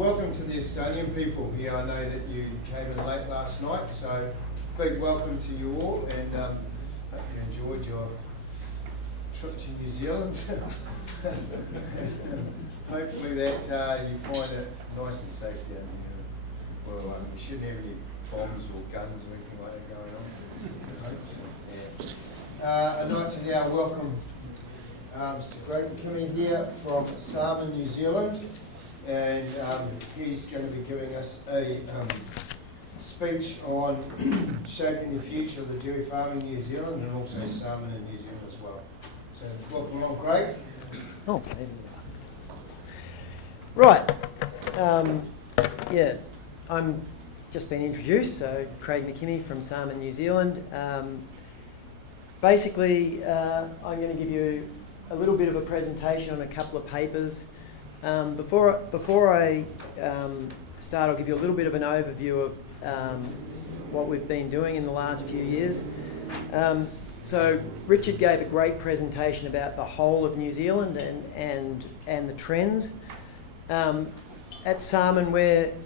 welcome to the Estonian people here. I know that you came in late last night, so big welcome to you all, and hope you enjoyed your trip to New Zealand. Hopefully that you find it nice and safe down here. Well, we shouldn't have any bombs or guns or anything like that going on. I'd like to now welcome Mr. McKimmie here from Samen, New Zealand, and he's going to be giving us a speech on shaping the future of the dairy farming in New Zealand and also salmon in New Zealand as well. So welcome along, Craig. Oh, right. Yeah, I'm just been introduced, so Craig McKimmie from Samen, New Zealand. Basically, I'm going to give you a little bit of a presentation on a couple of papers. Before I start, I'll give you a little bit of an overview of what we've been doing in the last few years. So Richard gave a great presentation about the whole of New Zealand and the trends. At Samen,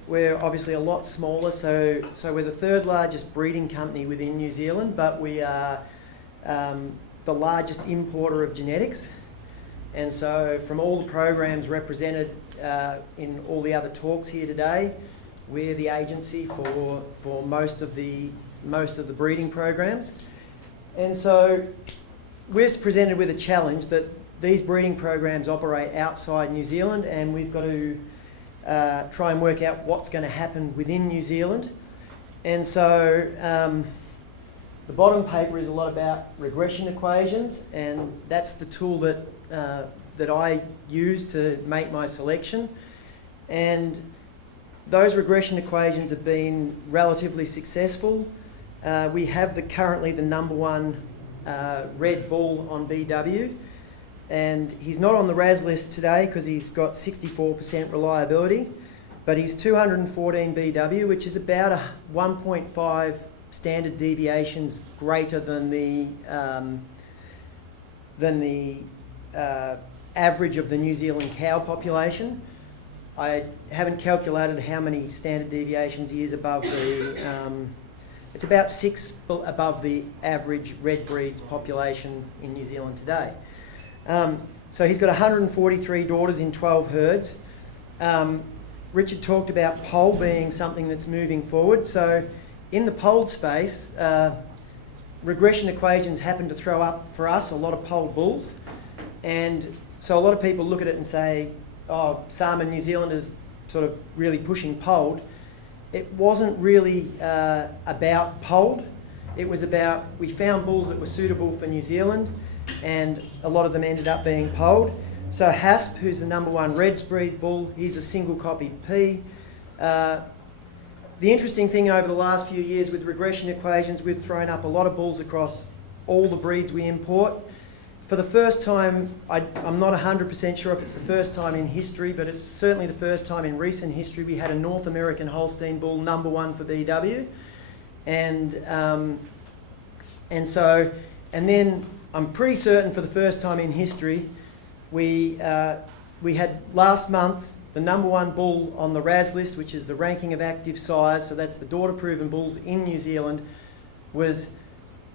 we're obviously a lot smaller, so we're the third largest breeding company within New Zealand, but we are the largest importer of genetics. And so from all the programs represented in all the other talks here today, we're the agency for most of the breeding programs. And so we're presented with a challenge that these breeding programs operate outside New Zealand, and we've got to try and work out what's going to happen within New Zealand. And so the bottom paper is a lot about regression equations, and that's the tool that I use to make my selection. And those regression equations have been relatively successful. We have currently the number one red bull on BW, and he's not on the RAS list today because he's got 64% reliability, but he's 214 BW, which is about a 1.5 standard deviations greater than the average of the New Zealand cow population. I haven't calculated how many standard deviations he is above the. It's about 6 above the average red breeds population in New Zealand today. So he's got 143 daughters in 12 herds. Richard talked about poll being something that's moving forward. So in the polled space, regression equations happen to throw up for us a lot of polled bulls. And so a lot of people look at it and say, oh, Samen New Zealand is sort of really pushing polled. It wasn't really about polled. It was about, we found bulls that were suitable for New Zealand, and a lot of them ended up being polled. So Hasp, who's the number one Reds breed bull, he's a single copied P. The interesting thing over the last few years with regression equations, we've thrown up a lot of bulls across all the breeds we import. For the first time, I'm not 100% sure if it's the first time in history, but it's certainly the first time in recent history we had a North American Holstein bull number one for BW. And then I'm pretty certain for the first time in history, we had last month the number one bull on the RAS list, which is the ranking of active sires, so that's the daughter-proven bulls in New Zealand, was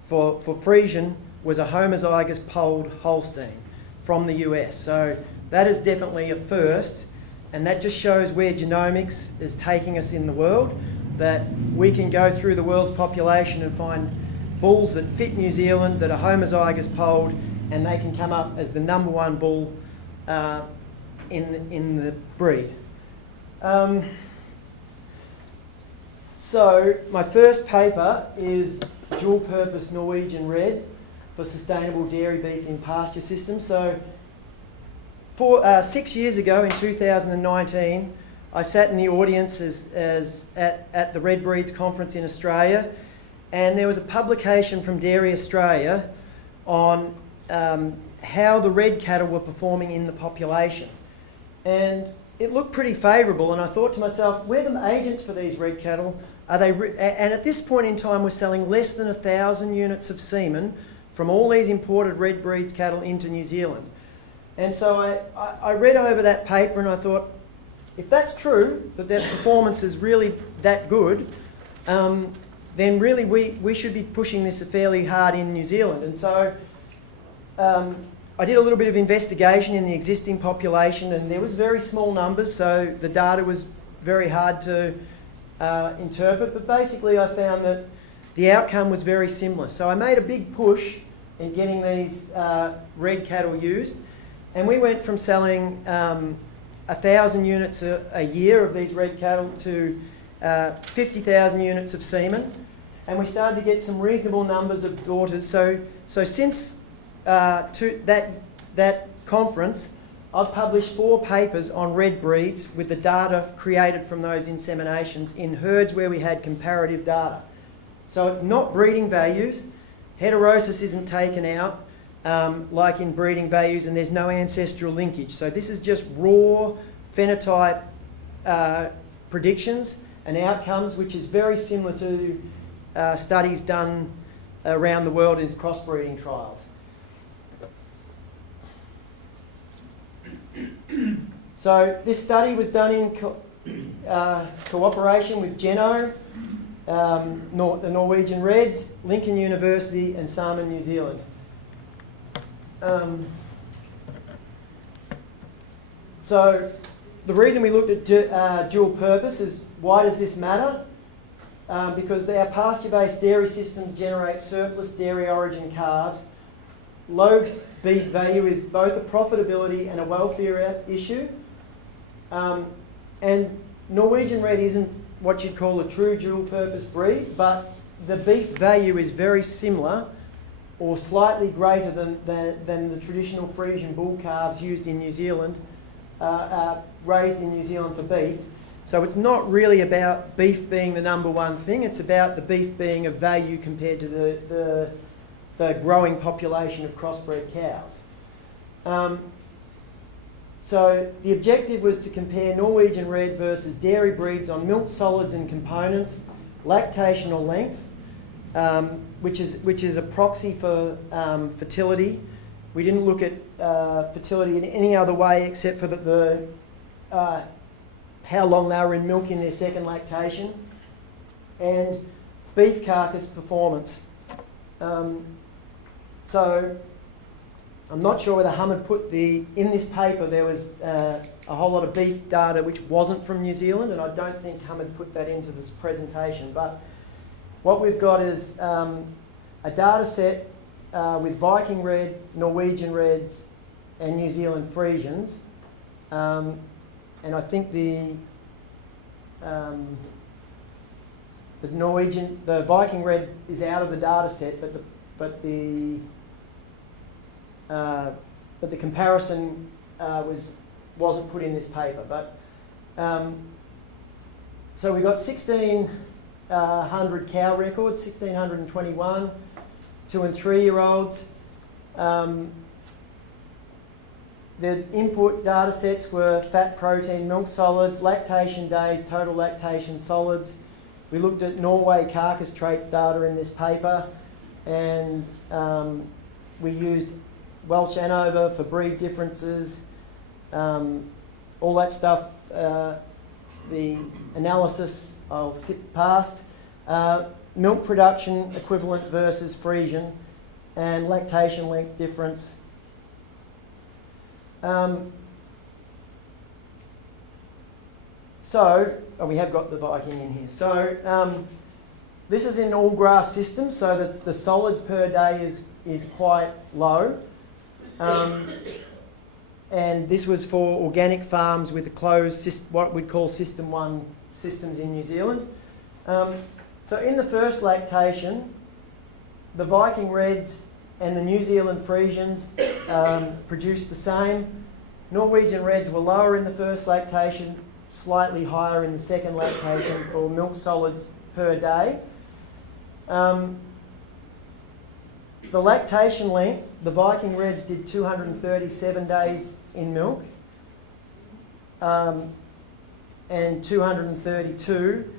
for Friesian, was a homozygous polled Holstein from the US. So that is definitely a first, and that just shows where genomics is taking us in the world, that we can go through the world's population and find bulls that fit New Zealand that are homozygous polled, and they can come up as the number one bull in the breed. So my first paper is dual purpose Norwegian red for sustainable dairy beef in pasture systems. So 6 years ago in 2019, I sat in the audience at the Red Breeds Conference in Australia, and there was a publication from Dairy Australia on how the red cattle were performing in the population. And it looked pretty favourable, and I thought to myself, we're the agents for these red cattle. And at this point in time, we're selling less than 1,000 units of semen from all these imported red breeds cattle into New Zealand. And so I read over that paper and I thought, if that's true, that their performance is really that good, then really we should be pushing this fairly hard in New Zealand. And so I did a little bit of investigation in the existing population, and there was very small numbers, so the data was very hard to interpret, but basically I found that the outcome was very similar. So I made a big push in getting these red cattle used, and we went from selling 1,000 units a year of these red cattle to 50,000 units of semen, and we started to get some reasonable numbers of daughters. So since that conference, I've published 4 papers on red breeds with the data created from those inseminations in herds where we had comparative data. So it's not breeding values, heterosis isn't taken out like in breeding values, and there's no ancestral linkage. So this is just raw phenotype predictions and outcomes, which is very similar to studies done around the world in crossbreeding trials. So this study was done in cooperation with Geno, the Norwegian Reds, Lincoln University and Samen, New Zealand. So the reason we looked at dual purpose is, why does this matter? Because our pasture-based dairy systems generate surplus dairy origin calves. Low beef value is both a profitability and a welfare issue. And Norwegian Red isn't what you'd call a true dual purpose breed, but the beef value is very similar or slightly greater than the traditional Friesian bull calves used in New Zealand, raised in New Zealand for beef. So it's not really about beef being the number one thing, it's about the beef being of value compared to the growing population of crossbred cows. So the objective was to compare Norwegian Red versus dairy breeds on milk solids and components, lactational length, which is a proxy for fertility. We didn't look at fertility in any other way except for the how long they were in milk in their second lactation, and beef carcass performance. So I'm not sure whether Hum had put in this paper there was a whole lot of beef data which wasn't from New Zealand, and I don't think Hum had put that into this presentation. But what we've got is a data set with Viking Red, Norwegian Reds and New Zealand Friesians. And I think the Viking Red is out of the data set, but the comparison wasn't put in this paper. But so we got 1,600 cow records, 1,621, 2 and 3 year olds. The input data sets were fat, protein, milk solids, lactation days, total lactation solids. We looked at Norway carcass traits data in this paper, and we used Welsh ANOVA for breed differences, all that stuff. The analysis I'll skip past. Milk production equivalent versus Friesian, and lactation length difference. We have got the Viking in here. So this is in all grass systems, so that the solids per day is quite low. And this was for organic farms with a closed, what we'd call System 1 systems in New Zealand. So in the first lactation, the Viking Reds and the New Zealand Friesians produced the same. Norwegian Reds were lower in the first lactation, slightly higher in the second lactation for milk solids per day. The lactation length, the Viking Reds did 237 days in milk, and 232.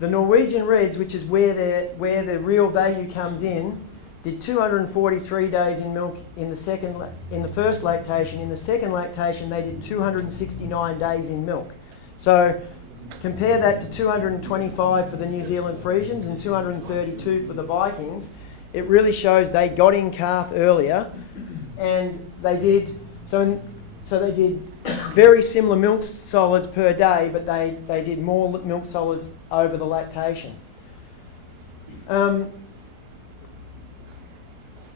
The Norwegian Reds, which is where the real value comes in, did 243 days in milk in the first lactation. In the second lactation, they did 269 days in milk. So compare that to 225 for the New Zealand Friesians and 232 for the Vikings. It really shows they got in calf earlier, and they did they did very similar milk solids per day, but they did more milk solids over the lactation.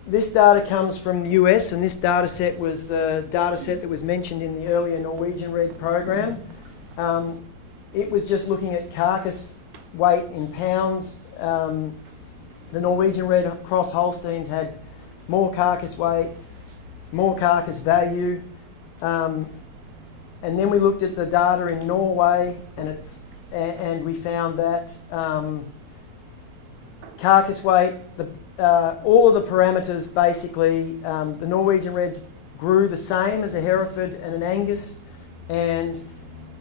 This data comes from the US, and this data set was the data set that was mentioned in the earlier Norwegian Red program. It was just looking at carcass weight in pounds. The Norwegian Red Cross Holsteins had more carcass weight, more carcass value, and then we looked at the data in Norway, and we found that carcass weight, all of the parameters basically, the Norwegian Reds grew the same as a Hereford and an Angus, and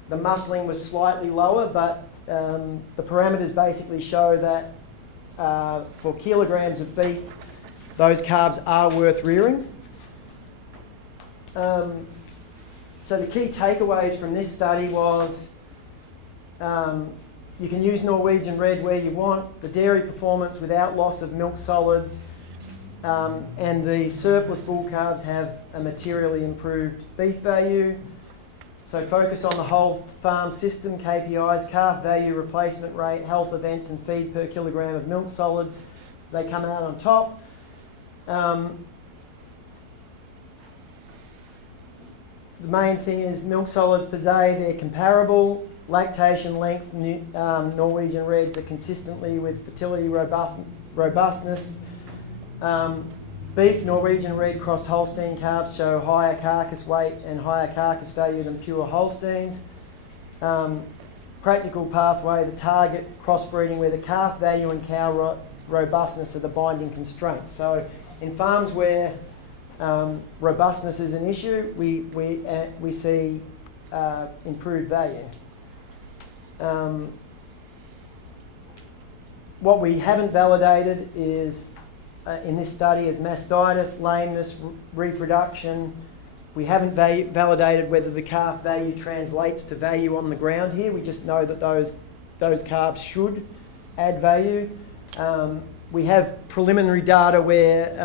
the muscling was slightly lower, but the parameters basically show that for kilograms of beef, those calves are worth rearing. So the key takeaways from this study was you can use Norwegian Red where you want, the dairy performance without loss of milk solids, and the surplus bull calves have a materially improved beef value. So focus on the whole farm system KPIs, calf value, replacement rate, health events and feed per kilogram of milk solids. They come out on top. The main thing is milk solids per day, they're comparable. Lactation length, Norwegian Reds are consistently with fertility robustness. Beef Norwegian Red crossed Holstein calves show higher carcass weight and higher carcass value than pure Holsteins. Practical pathway, the target crossbreeding where the calf value and cow robustness are the binding constraints. So in farms where robustness is an issue, we see improved value. What we haven't validated is in this study is mastitis, lameness, reproduction. We haven't validated whether the calf value translates to value on the ground here. We just know that those calves should add value. We have preliminary data where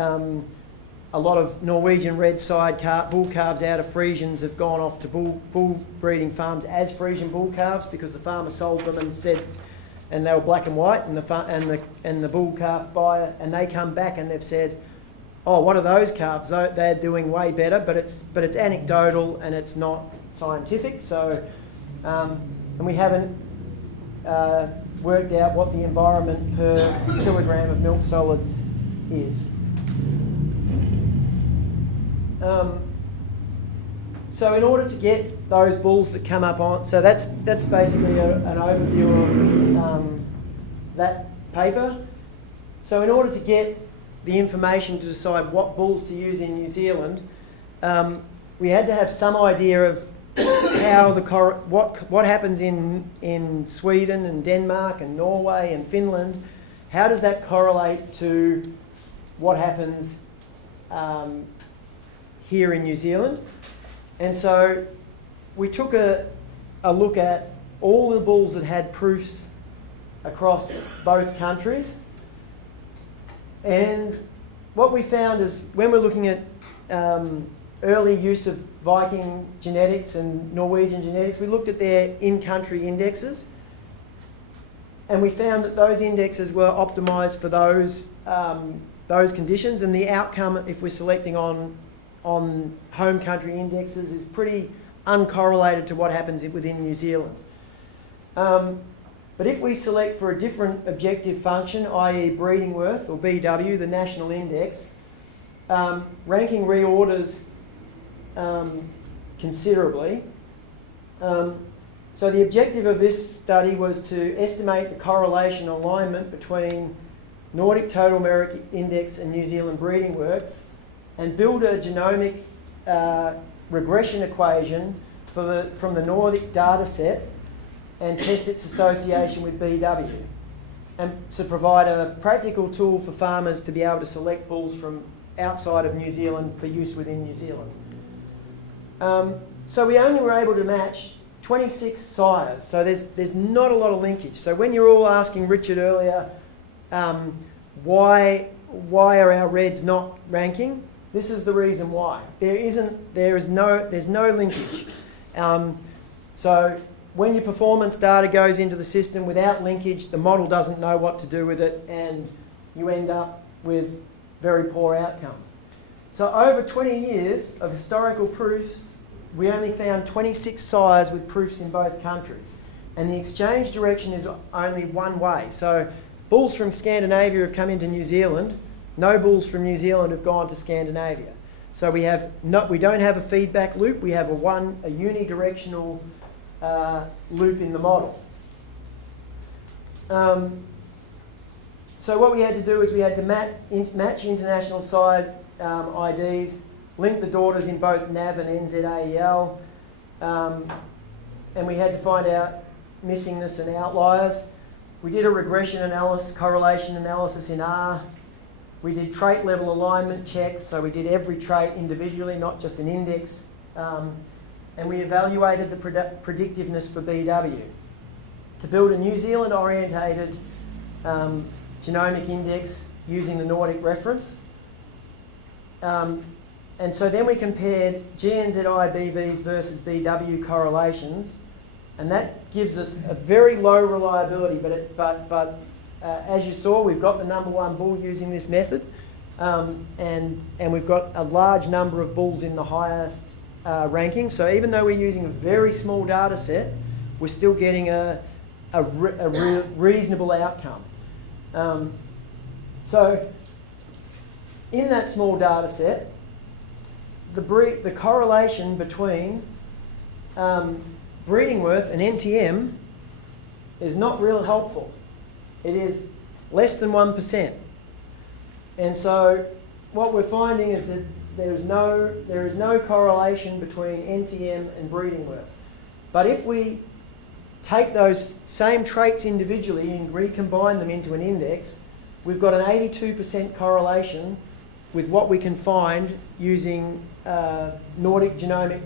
a lot of Norwegian Red side bull calves out of Friesians have gone off to bull breeding farms as Friesian bull calves because the farmer sold them and said, and they were black and white, and the bull calf buyer, and they come back and they've said, oh, what are those calves? They're doing way better, but it's anecdotal and it's not scientific. So, and we haven't worked out what the environment per kilogram of milk solids is. So in order to get those bulls that come up on, so that's basically an overview of that paper. So in order to get the information to decide what bulls to use in New Zealand, we had to have some idea of how what happens in Sweden and Denmark and Norway and Finland. How does that correlate to what happens here in New Zealand? And so we took a look at all the bulls that had proofs across both countries. And what we found is when we're looking at early use of Viking genetics and Norwegian genetics, we looked at their in-country indexes. And we found that those indexes were optimised for those conditions, and the outcome, if we're selecting on home country indexes, is pretty uncorrelated to what happens within New Zealand. But if we select for a different objective function, i.e. breeding worth, or BW, the national index, ranking reorders considerably. So the objective of this study was to estimate the correlation alignment between Nordic Total Merit Index and New Zealand breeding worths, and build a genomic regression equation from the Nordic data set and test its association with BW, and to provide a practical tool for farmers to be able to select bulls from outside of New Zealand for use within New Zealand. So we only were able to match 26 sires, so there's not a lot of linkage. So when you're all asking Richard earlier, why are our reds not ranking? This is the reason why. There's no linkage. So when your performance data goes into the system without linkage, the model doesn't know what to do with it, and you end up with very poor outcome. So over 20 years of historical proofs, we only found 26 sires with proofs in both countries. And the exchange direction is only one way. So bulls from Scandinavia have come into New Zealand. No bulls from New Zealand have gone to Scandinavia. So we don't have a feedback loop. We have a unidirectional loop in the model. So what we had to do is we had to match international side IDs, link the daughters in both NAV and NZAEL, and we had to find out missingness and outliers. We did a regression analysis, correlation analysis in R. We did trait level alignment checks, so we did every trait individually, not just an index. And we evaluated the predictiveness for BW. To build a New Zealand orientated genomic index using the Nordic reference. And so then we compared GNZI BVs versus BW correlations, and that gives us a very low reliability, but as you saw, we've got the number one bull using this method, and we've got a large number of bulls in the highest ranking. So even though we're using a very small data set, we're still getting a reasonable outcome. So in that small data set, the correlation between breeding worth and NTM is not real helpful. It is less than 1%. And so what we're finding is that there is no correlation between NTM and breeding worth. But if we take those same traits individually and recombine them into an index, we've got an 82% correlation with what we can find using Nordic genomic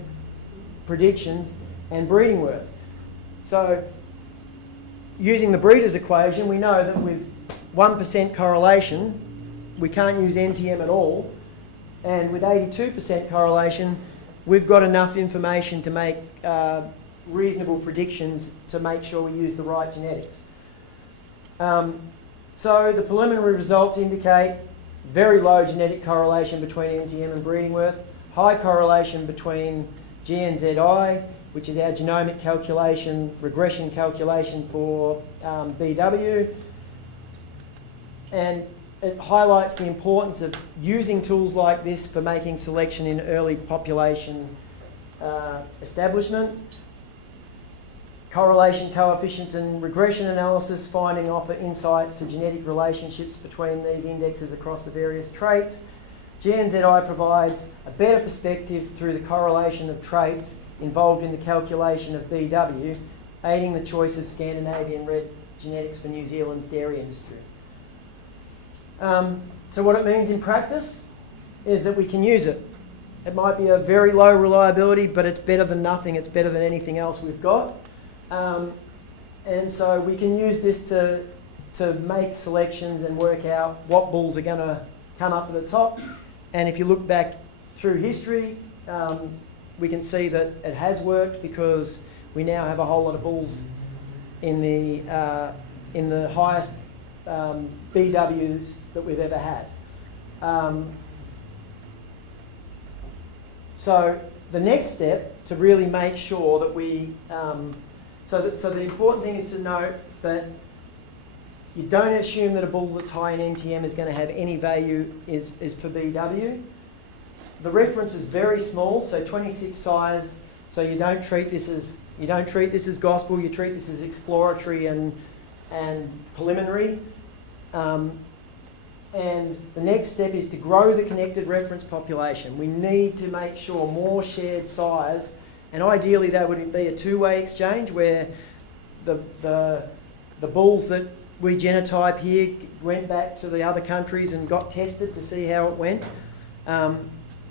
predictions and breeding worth. So using the breeder's equation, we know that with 1% correlation, we can't use NTM at all. And with 82% correlation, we've got enough information to make reasonable predictions to make sure we use the right genetics. So the preliminary results indicate very low genetic correlation between NTM and breeding worth, high correlation between GNZI, which is our genomic calculation, regression calculation for BW, and it highlights the importance of using tools like this for making selection in early population establishment. Correlation coefficients and regression analysis finding offer insights to genetic relationships between these indexes across the various traits. GNZI provides a better perspective through the correlation of traits involved in the calculation of BW, aiding the choice of Scandinavian red genetics for New Zealand's dairy industry. So what it means in practice is that we can use it. It might be a very low reliability, but it's better than nothing. It's better than anything else we've got. And so we can use this to make selections and work out what bulls are going to come up at the top. And if you look back through history, we can see that it has worked because we now have a whole lot of bulls in the highest BWs that we've ever had. So the next step to really make sure that we, so the important thing is to note that you don't assume that a bull that's high in NTM is going to have any value is for BW. The reference is very small, so 26 sires. So you don't treat this as gospel. You treat this as exploratory and preliminary. And the next step is to grow the connected reference population. We need to make sure more shared sires, and ideally that would be a two-way exchange where the bulls that we genotype here went back to the other countries and got tested to see how it went.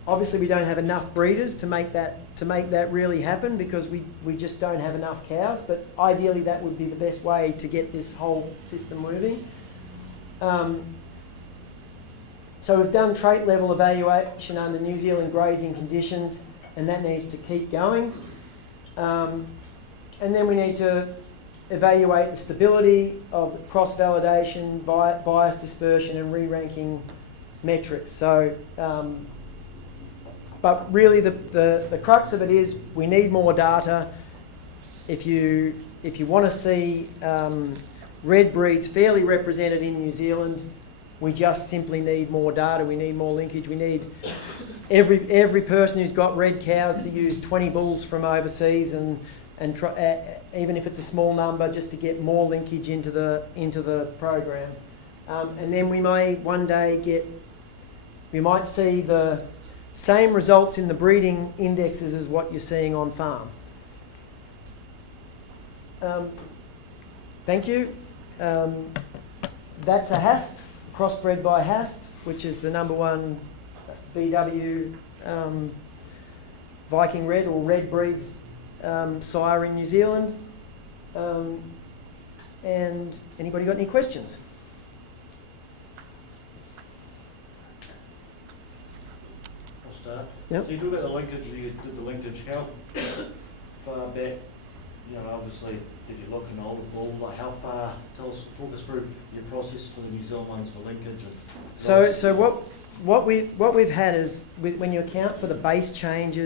Obviously we don't have enough breeders to make that to make that really happen because we just don't have enough cows, but ideally that would be the best way to get this whole system moving. So we've done trait level evaluation under New Zealand grazing conditions, and that needs to keep going. And then we need to evaluate the stability of cross-validation, bias dispersion and re-ranking metrics. So, but really the crux of it is we need more data. If you want to see red breeds fairly represented in New Zealand, we just simply need more data. We need more linkage. We need every person who's got red cows to use 20 bulls from overseas and try, even if it's a small number, just to get more linkage into the program. And then we may one day we might see the same results in the breeding indexes as what you're seeing on farm. Thank you. That's a hasp, crossbred by hasp, which is the #1 BW Viking Red or red breeds sire in New Zealand. And anybody got any questions? I'll start. Yep. So you talk about the linkage, you did the linkage, how far back, obviously, did you look in older bull, like how far, talk us through your process for the New Zealand ones for linkage. So what we've had is when you account for the base changes